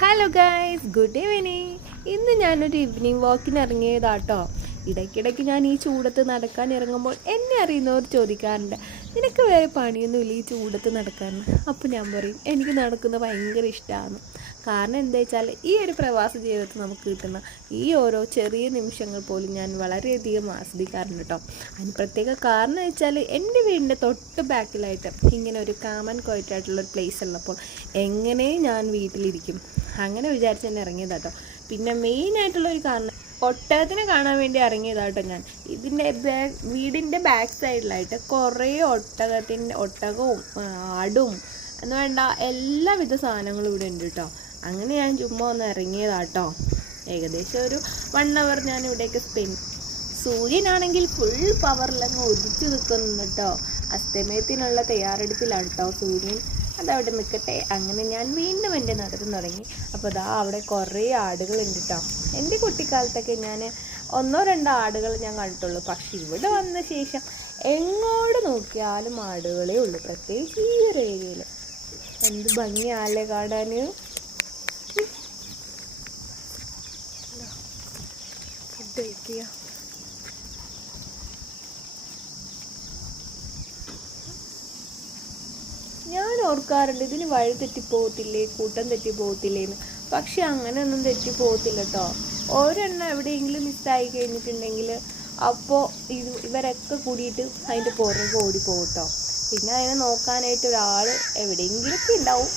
Hello guys, good evening. ഇന്ന് ഞാനൊരു evening വാക്കിന് ഇറങ്ങിയതാട്ടോ. ഇടയ്ക്കിടയ്ക്ക് ഞാൻ ഈ ചൂടത്ത് നടക്കാൻ ഇറങ്ങുമ്പോൾ എന്നെ അറിയുന്നവർ ചോദിക്കാറുണ്ട്, നിനക്ക് വേറെ പണിയൊന്നുമില്ല ഈ ചൂടത്ത് നടക്കാൻ. അപ്പോൾ ഞാൻ പറയും എനിക്ക് നടക്കുന്നത് ഭയങ്കര ഇഷ്ടമാണ്. കാരണം എന്താ വെച്ചാൽ ഈ ഒരു പ്രവാസ ജീവിതത്തിൽ നമുക്ക് കിട്ടുന്ന ഈ ഓരോ ചെറിയ നിമിഷങ്ങൾ പോലും ഞാൻ വളരെയധികം ആസ്വദിക്കാറുണ്ട് കേട്ടോ. അതിന് പ്രത്യേക കാരണം വെച്ചാൽ എൻ്റെ വീടിൻ്റെ തൊട്ട് ബാക്കിലായിട്ട് ഇങ്ങനെ ഒരു കാമൻ ക്വയറ്റായിട്ടുള്ളൊരു പ്ലേസ് ഉള്ളപ്പോൾ എങ്ങനെ ഞാൻ വീട്ടിലിരിക്കും, അങ്ങനെ വിചാരിച്ച് തന്നെ ഇറങ്ങിയതാട്ടോ. പിന്നെ മെയിനായിട്ടുള്ളൊരു കാരണം ഒട്ടകത്തിനെ കാണാൻ വേണ്ടി ഇറങ്ങിയതാട്ടോ ഞാൻ. ഇതിൻ്റെ വീടിൻ്റെ ബാക്ക് സൈഡിലായിട്ട് കുറേ ഒട്ടകവും ആടും എന്ന് വേണ്ട എല്ലാവിധ സാധനങ്ങളും ഇവിടെ ഉണ്ട് കേട്ടോ. അങ്ങനെ ഞാൻ ചുമ്മാ ഒന്ന് ഇറങ്ങിയതാട്ടോ. ഏകദേശം ഒരു 1 hour ഞാൻ ഇവിടെയൊക്കെ സ്പെൻഡ്. സൂര്യനാണെങ്കിൽ ഫുൾ പവറിലങ്ങ് ഉദിച്ചു നിൽക്കുന്നു കേട്ടോ. അസ്തമയത്തിനുള്ള തയ്യാറെടുപ്പിലാണ് കേട്ടോ സൂര്യൻ. അതവിടെ നിൽക്കട്ടെ. അങ്ങനെ ഞാൻ വീണ്ടും എൻ്റെ നടത്തം തുടങ്ങി. അപ്പോൾ ദാ അവിടെ കുറേ ആടുകളുണ്ട് കേട്ടോ. എൻ്റെ കുട്ടിക്കാലത്തൊക്കെ ഞാൻ 1-2 ആടുകൾ ഞാൻ കണ്ടിട്ടുള്ളൂ. പക്ഷെ ഇവിടെ വന്ന ശേഷം എങ്ങോട്ട് നോക്കിയാലും ആടുകളേ ഉള്ളൂ, പ്രത്യേകിച്ച് ഈ ഒരു ഏരിയയിൽ. എന്ത് ഭംഗിയാല്ലേ കാണാൻ. ഫുഡ് കഴിക്കുക. ഞാൻ ഓർക്കാറുണ്ട് ഇതിന് വഴി തെറ്റിപ്പോകത്തില്ലേ, കൂട്ടം തെറ്റിപ്പോകത്തില്ലേന്ന്. പക്ഷെ അങ്ങനെയൊന്നും തെറ്റിപ്പോകത്തില്ല കേട്ടോ. ഒരെണ്ണം എവിടെയെങ്കിലും മിസ്സായി കഴിഞ്ഞിട്ടുണ്ടെങ്കിൽ അപ്പോൾ ഇവരൊക്കെ കൂടിയിട്ട് അതിൻ്റെ പുറകെ ഓടിപ്പോകും കേട്ടോ. പിന്നെ അതിനെ നോക്കാനായിട്ട് ഒരാൾ എവിടെയെങ്കിലുമൊക്കെ ഉണ്ടാവും.